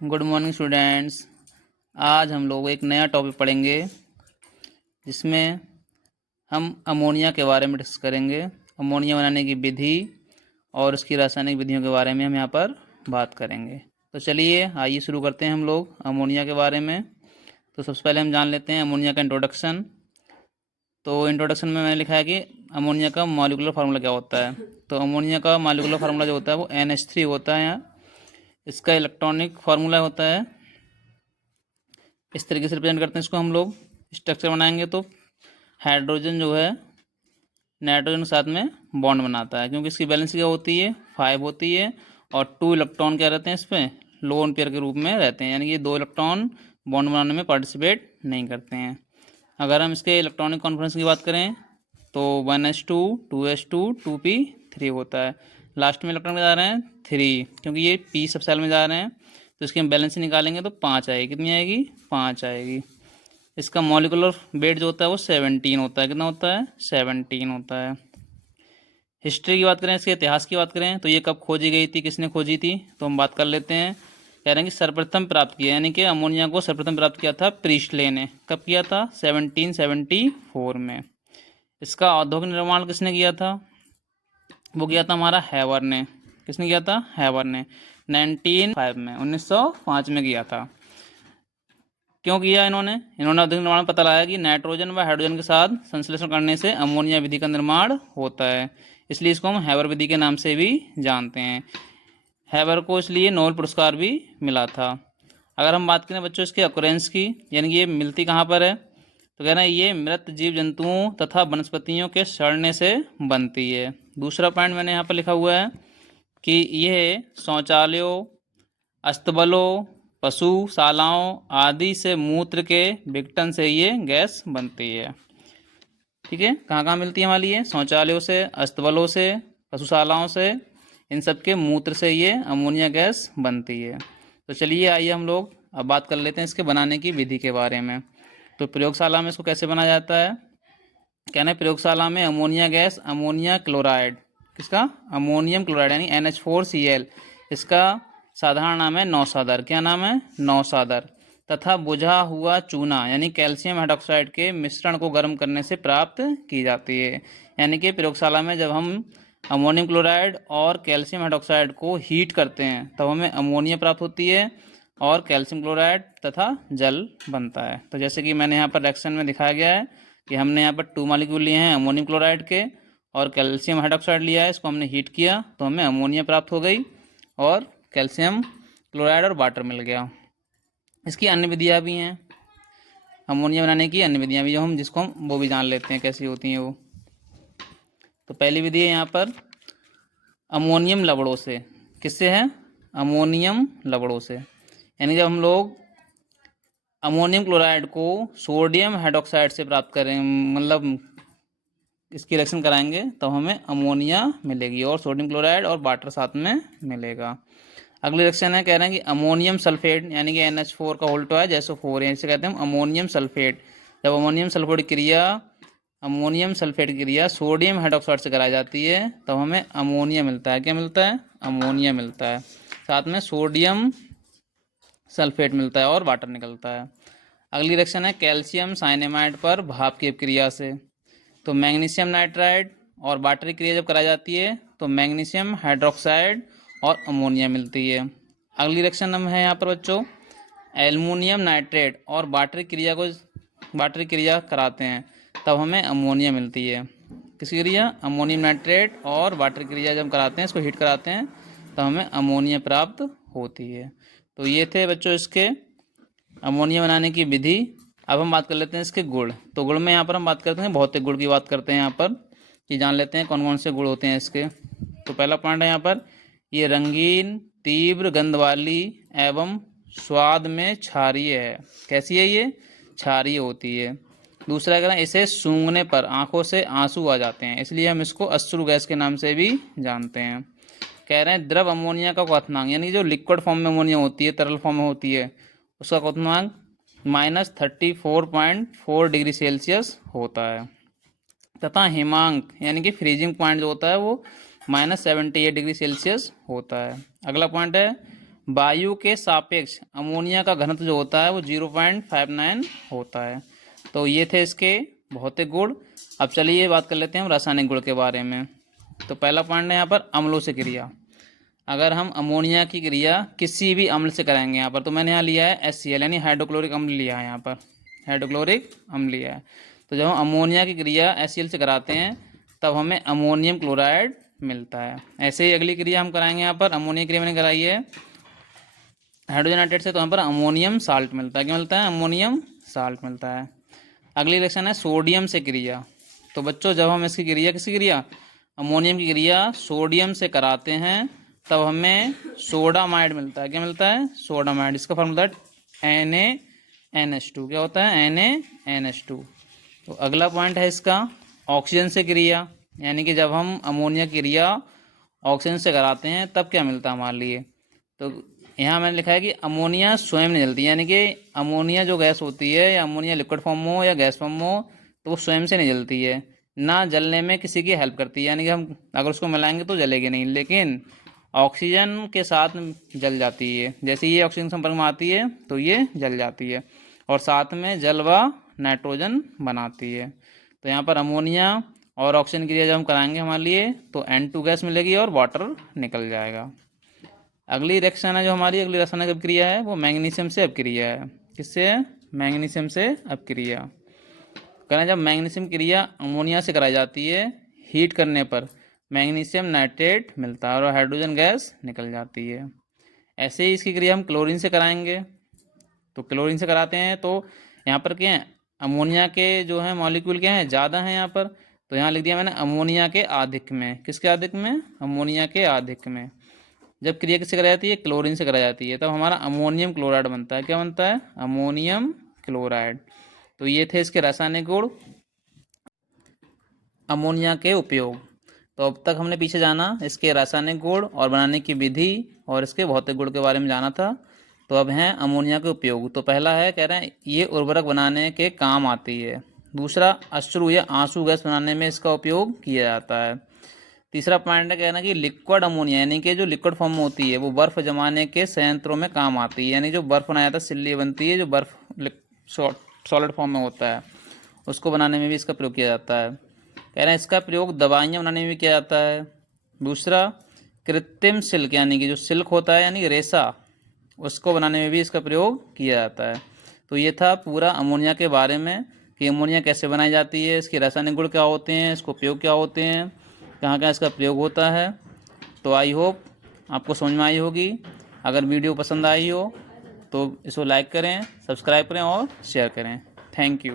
Good morning students. आज हम लोग एक नया टॉपिक पढ़ेंगे जिसमें हम अमोनिया के बारे में डिस्कस करेंगे। अमोनिया बनाने की विधि और उसकी रासायनिक विधियों के बारे में हम यहाँ पर बात करेंगे। तो चलिए आइए शुरू करते हैं हम लोग अमोनिया के बारे में। तो सबसे पहले हम जान लेते हैं अमोनिया का इंट्रोडक्शन। तो इंट्रोडक्शन में मैंने लिखा है कि अमोनिया का मॉलिक्यूलर फार्मूला क्या होता है। तो अमोनिया का मॉलिक्यूलर फार्मूला जो होता है वो NH3 होता है। यहाँ इसका इलेक्ट्रॉनिक फार्मूला होता है, इस तरीके से रिप्रेजेंट करते हैं इसको हम लोग। स्ट्रक्चर बनाएंगे तो हाइड्रोजन जो है नाइट्रोजन के साथ में बॉन्ड बनाता है, क्योंकि इसकी बैलेंस क्या होती है 5 होती है, और 2 इलेक्ट्रॉन क्या रहते हैं इस पर लोन पेयर के रूप में रहते हैं, यानी कि 2 इलेक्ट्रॉन बॉन्ड बनाने में पार्टिसिपेट नहीं करते हैं। अगर हम इसके इलेक्ट्रॉनिक कॉन्फ्रेंस की बात करें तो 1s2 2s2 2p3 होता है। लास्ट में इलेक्ट्रॉन में जा रहे हैं 3, क्योंकि ये p सब सेल में जा रहे हैं, तो इसकी हम बैलेंस निकालेंगे तो 5 आएगी। कितनी आएगी? 5 आएगी। इसका मॉलिक्यूलर वेट जो होता है वो 17 होता है। कितना होता है? 17 होता है। हिस्ट्री की बात करें, इसके इतिहास की बात करें तो ये कब खोजी गई थी, किसने खोजी थी, तो हम बात कर लेते हैं। कह रहे हैं कि सर्वप्रथम प्राप्त किया, यानी कि अमोनिया को सर्वप्रथम प्राप्त किया था प्रीस्टले ने। कब किया था? 1774 में। इसका औद्योगिक निर्माण किसने किया था? वो किया था हमारा हैवर ने। किसने किया था? हैवर ने 1905 में, 1905 में किया था। क्यों किया इन्होंने औद्योगिक निर्माण पता लगाया कि नाइट्रोजन व हाइड्रोजन के साथ संश्लेषण करने से अमोनिया विधि का निर्माण होता है, इसलिए इसको हम हैवर विधि के नाम से भी जानते हैं। हैवर को इसलिए नोबेल पुरस्कार भी मिला था। अगर हम बात करें बच्चों इसके ऑकरेंस की, यानी कि ये मिलती कहाँ पर है, तो कह रहे हैं ये मृत जीव जंतुओं तथा वनस्पतियों के सड़ने से बनती है। दूसरा पॉइंट मैंने यहाँ पर लिखा हुआ है कि यह शौचालयों, अस्तबलों, पशुशालाओं आदि से मूत्र के विघटन से ये गैस बनती है। ठीक है, कहाँ कहाँ मिलती है हमारी ये? शौचालयों से, अस्तबलों से, पशुशालाओं से, इन सब के मूत्र से ये अमोनिया गैस बनती है। तो चलिए आइए हम लोग अब बात कर लेते हैं इसके बनाने की विधि के बारे में। तो प्रयोगशाला में इसको कैसे बनाया जाता है? कहना है प्रयोगशाला में अमोनिया गैस, अमोनिया क्लोराइड, किसका? अमोनियम क्लोराइड यानी NH4Cl, इसका साधारण नाम है नौसादर। क्या नाम है? नौसादर। तथा बुझा हुआ चूना यानी कैल्शियम हाइड्रोक्साइड के मिश्रण को गर्म करने से प्राप्त की जाती है। यानी कि प्रयोगशाला में जब हम अमोनियम क्लोराइड और कैल्शियम हाइड्रोक्साइड को हीट करते हैं तब हमें अमोनिया प्राप्त होती है और कैल्शियम क्लोराइड तथा जल बनता है। तो जैसे कि मैंने यहाँ पर रिएक्शन में दिखाया गया है कि हमने यहाँ पर 2 मॉलिक्यूल लिए हैं अमोनियम क्लोराइड के और कैल्शियम हाइड्रोक्साइड लिया है, इसको हमने हीट किया तो हमें अमोनिया प्राप्त हो गई और कैल्शियम क्लोराइड और वाटर मिल गया। इसकी अन्य विधियाँ भी हैं, अमोनिया बनाने की अन्य विधियाँ भी, जो हम जिसको हम वो भी जान लेते हैं कैसी होती हैं वो। तो पहली विधि है यहाँ पर अमोनियम लवणों से। किससे है? अमोनियम लवणों से, यानी जब हम लोग अमोनियम क्लोराइड को सोडियम हाइड्रोक्साइड से प्राप्त करें, मतलब इसकी रिएक्शन कराएंगे तो हमें अमोनिया मिलेगी और सोडियम क्लोराइड और वाटर साथ में मिलेगा। अगली रिएक्शन है, कह रहे हैं कि अमोनियम सल्फेट, यानी कि NH4 का उल्टा है जैसे 4 है, इसे कहते हैं अमोनियम सल्फेट। जब अमोनियम सल्फेट की क्रिया सोडियम हाइड्रोक्साइड से कराई जाती है तब हमें अमोनिया मिलता है। क्या मिलता है? अमोनिया मिलता है, साथ में सोडियम सल्फेट मिलता है और वाटर निकलता है। अगली रिएक्शन है कैल्शियम साइनेमाइड पर भाप की क्रिया से। तो मैग्नीशियम नाइट्राइड और वाटर की क्रिया जब कराई जाती है तो मैग्नीशियम हाइड्रोक्साइड और अमोनिया मिलती है। अगली रिएक्शन हम है यहाँ पर बच्चों एल्युमिनियम नाइट्रेट और वाटर की क्रिया कराते हैं तब हमें अमोनिया मिलती है। किसकी क्रिया? अमोनियम नाइट्रेट और वाटर की क्रिया जब कराते हैं, इसको हीट कराते हैं तब हमें अमोनिया प्राप्त होती है। तो ये थे बच्चों इसके अमोनिया बनाने की विधि। अब हम बात कर लेते हैं इसके गुण। तो गुण में यहाँ पर हम बात करते हैं भौतिक गुण की बात करते हैं यहाँ पर, कि जान लेते हैं कौन कौन से गुण होते हैं इसके। तो पहला पॉइंट है यहाँ पर ये रंगीन, तीव्र गंध वाली एवं स्वाद में क्षारीय है। कैसी है ये? क्षारीय होती है। दूसरा कह रहे हैं इसे सूंघने पर आंखों से आंसू आ जाते हैं, इसलिए हम इसको अश्रु गैस के नाम से भी जानते हैं। कह रहे हैं द्रव अमोनिया का क्वथनांक, यानी जो लिक्विड फॉर्म में अमोनिया होती है, तरल फॉर्म में होती है, उसका क्वथनांक -34.4 डिग्री सेल्सियस होता है। तथा हिमांक यानी कि फ्रीजिंग पॉइंट जो होता है वो -78 डिग्री सेल्सियस होता है। अगला पॉइंट है वायु के सापेक्ष अमोनिया का घनत्व जो होता है वो 0.59 होता है। तो ये थे इसके भौतिक गुण। अब चलिए बात कर लेते हैं हम रासायनिक गुण के बारे में। तो पहला पॉइंट है यहाँ पर अम्लों से क्रिया। अगर हम अमोनिया की क्रिया किसी भी अम्ल से कराएंगे यहाँ पर, तो मैंने यहाँ लिया है HCl यानी हाइड्रोक्लोरिक अम्ल लिया है, यहाँ पर हाइड्रोक्लोरिक अम्ल लिया है। तो जब हम अमोनिया की क्रिया HCl से कराते हैं तब हमें अमोनियम क्लोराइड मिलता है। ऐसे ही अगली क्रिया हम कराएंगे यहाँ पर, अमोनिया क्रिया मैंने कराई है हाइड्रोजन नाइट्रेट से, तो यहाँ पर अमोनियम साल्ट मिलता है। क्या मिलता है? अमोनियम साल्ट मिलता है। अगली रिएक्शन है सोडियम से क्रिया। तो बच्चों जब हम इसकी क्रिया किसकी क्रिया अमोनियम की क्रिया सोडियम से कराते हैं तब हमें सोडामाइड मिलता है। क्या मिलता है? सोडामाइड। इसका फॉर्मूला है NaNH2। क्या होता है? NaNH2। तो अगला पॉइंट है इसका ऑक्सीजन से क्रिया, यानी कि जब हम अमोनिया की क्रिया ऑक्सीजन से कराते हैं तब क्या मिलता है हमारे लिए। तो यहाँ मैंने लिखा है कि अमोनिया स्वयं नहीं जलती, यानी कि अमोनिया जो गैस होती है या अमोनिया लिक्विड फॉर्म हो या गैस फॉर्म हो तो वो स्वयं से नहीं जलती है, ना जलने में किसी की हेल्प करती है, यानी कि हम अगर उसको मिलाएंगे तो जलेगी नहीं, लेकिन ऑक्सीजन के साथ जल जाती है। जैसे ये ऑक्सीजन संपर्क में आती है तो ये जल जाती है और साथ में जल व नाइट्रोजन बनाती है। तो यहाँ पर अमोनिया और ऑक्सीजन क्रिया जब हम कराएंगे हमारे लिए तो N2 गैस मिलेगी और वाटर निकल जाएगा। अगली रिएक्शन है जो हमारी अगली रासायनिक अपक्रिया है वो मैग्नीशियम से अपक्रिया है। किससे है? मैग्नीशियम से अपक्रिया। कहना जब मैग्नीशियम क्रिया अमोनिया से कराई जाती है, हीट करने पर मैग्नीशियम नाइट्रेट मिलता है और हाइड्रोजन गैस निकल जाती है। ऐसे ही इसकी क्रिया हम क्लोरीन से कराएंगे। तो क्लोरीन से कराते हैं तो यहाँ पर क्या है अमोनिया के जो है मॉलिक्यूल क्या है ज़्यादा है यहाँ पर, तो यहाँ लिख दिया मैंने अमोनिया के आधिक्य में। किसके आधिक्य में? अमोनिया के आधिक्य में। जब क्रिया किससे कराई जाती है? क्लोरीन से कराई जाती है, तब हमारा अमोनियम क्लोराइड बनता है। क्या बनता है? Ammonium chloride. तो ये थे इसके रासायनिक गुण अमोनिया के उपयोग। तो अब तक हमने पीछे जाना इसके रासायनिक गुण और बनाने की विधि और इसके भौतिक गुण के बारे में जाना था। तो अब हैं अमोनिया के उपयोग। तो पहला है कह रहे हैं ये उर्वरक बनाने के काम आती है। दूसरा अश्रु या आंसू गैस बनाने में इसका उपयोग किया जाता है। तीसरा पॉइंट है कहना कि लिक्विड अमोनिया यानी कि जो लिक्विड फॉर्म में होती है वो बर्फ जमाने के संयंत्रों में काम आती है, यानी जो बर्फ बनाया जाता है सिल्ली बनती है जो बर्फ सॉलिड फॉर्म में होता है उसको बनाने में भी इसका प्रयोग किया जाता है। कह रहे हैं इसका प्रयोग दवाइयाँ बनाने में भी किया जाता है। दूसरा कृत्रिम सिल्क यानी कि जो सिल्क होता है यानी रेशा उसको बनाने में भी इसका प्रयोग किया जाता है। तो ये था पूरा अमोनिया के बारे में कि अमोनिया कैसे बनाई जाती है, इसके रासायनिक गुण क्या होते हैं, इसको उपयोग क्या होते हैं, कहाँ कहाँ इसका प्रयोग होता है। तो आई होप आपको समझ में आई होगी। अगर वीडियो पसंद आई हो तो इसको लाइक करें, सब्सक्राइब करें और शेयर करें। Thank you.